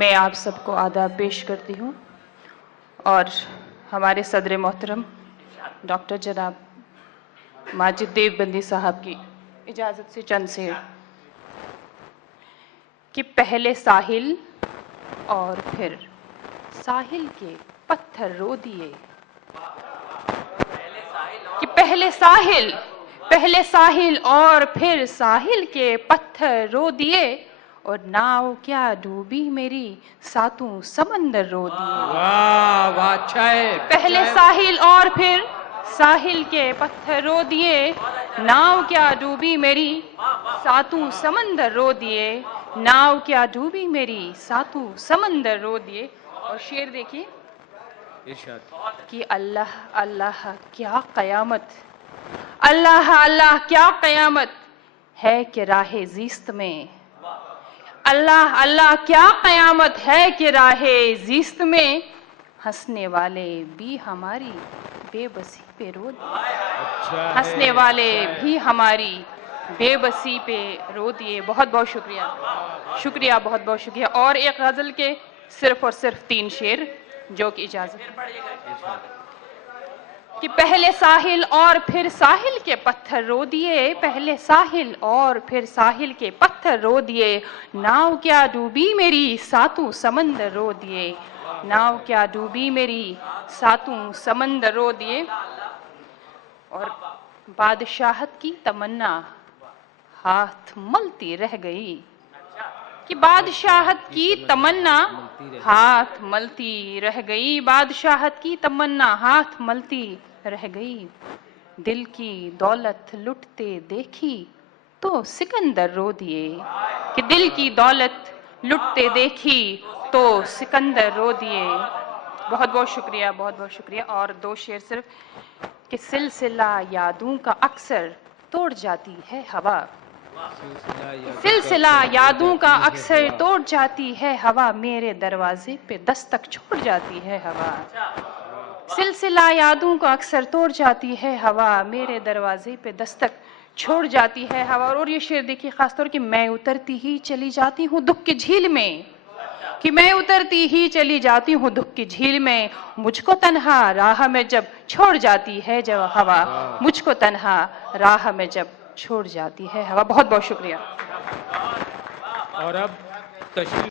میں آپ سب کو آداب پیش کرتی ہوں اور ہمارے صدر محترم ڈاکٹر جناب ماجد دیوبندی صاحب کی اجازت سے چند شعر کہ پہلے ساحل اور پھر ساحل کے پتھر رو دیے، کہ پہلے ساحل اور پھر ساحل کے پتھر رو دیے، اور ناؤ کیا ڈوبی میری ساتوں سمندر رو دیے۔ واہ واہ، اچھا ہے۔ پہلے ساحل اور پھر ساحل کے پتھر رو دیے، ناؤ کیا ڈوبی میری ساتوں سمندر رو دیے، ناؤ کیا ڈوبی میری ساتوں سمندر رو دیے۔ اور شعر دیکھیے کہ اللہ اللہ کیا قیامت، اللہ اللہ کیا قیامت ہے کہ راہ زیست میں، اللہ اللہ کیا قیامت ہے کہ راہ زیست میں، ہنسنے والے بھی ہماری بے بسی پہ رو دیے، ہنسنے والے بھی ہماری بے بسی پہ رو دیے۔ بہت بہت شکریہ، شکریہ، بہت بہت شکریہ۔ اور ایک غزل کے صرف اور صرف 3 شعر جو کہ اجازت کہ پہلے ساحل اور پھر ساحل کے پتھر رو دیے، پہلے ساحل اور پھر ساحل کے پتھر رو دیے، ناؤ کیا ڈوبی میری ساتوں سمندر رو دیے، ناؤ کیا ڈوبی میری ساتوں سمندر رو دیے۔ اور بادشاہت کی تمنا ہاتھ ملتی رہ گئی، کہ بادشاہت کی تمنا ہاتھ ملتی رہ گئی، بادشاہت کی تمنا ہاتھ ملتی رہ گئی، دل کی دولت لٹتے دیکھی تو سکندر رو دیے، کہ دل کی دولت لٹتے دیکھی تو سکندر رو دیے۔ بہت بہت شکریہ، بہت بہت شکریہ۔ اور 2 شعر صرف کہ سلسلہ یادوں کا اکثر توڑ جاتی ہے ہوا، سلسلہ یادوں کا اکثر توڑ جاتی ہے ہوا، میرے دروازے پہ دستک چھوڑ جاتی ہے ہوا، سلسلہ یادوں کا اکثر توڑ جاتی ہے ہوا، میرے دروازے پہ دستک چھوڑ جاتی ہے ہوا۔ اور یہ شعر دیکھیے خاص طور کہ میں اترتی ہی چلی جاتی ہوں دکھ کی جھیل میں، کہ میں اترتی ہی چلی جاتی ہوں دکھ کی جھیل میں، مجھ کو تنہا راہ میں جب چھوڑ جاتی ہے جب ہوا، مجھ کو تنہا راہ میں جب چھوڑ جاتی ہے ہوا۔ بہت بہت شکریہ۔ اور اب تشریف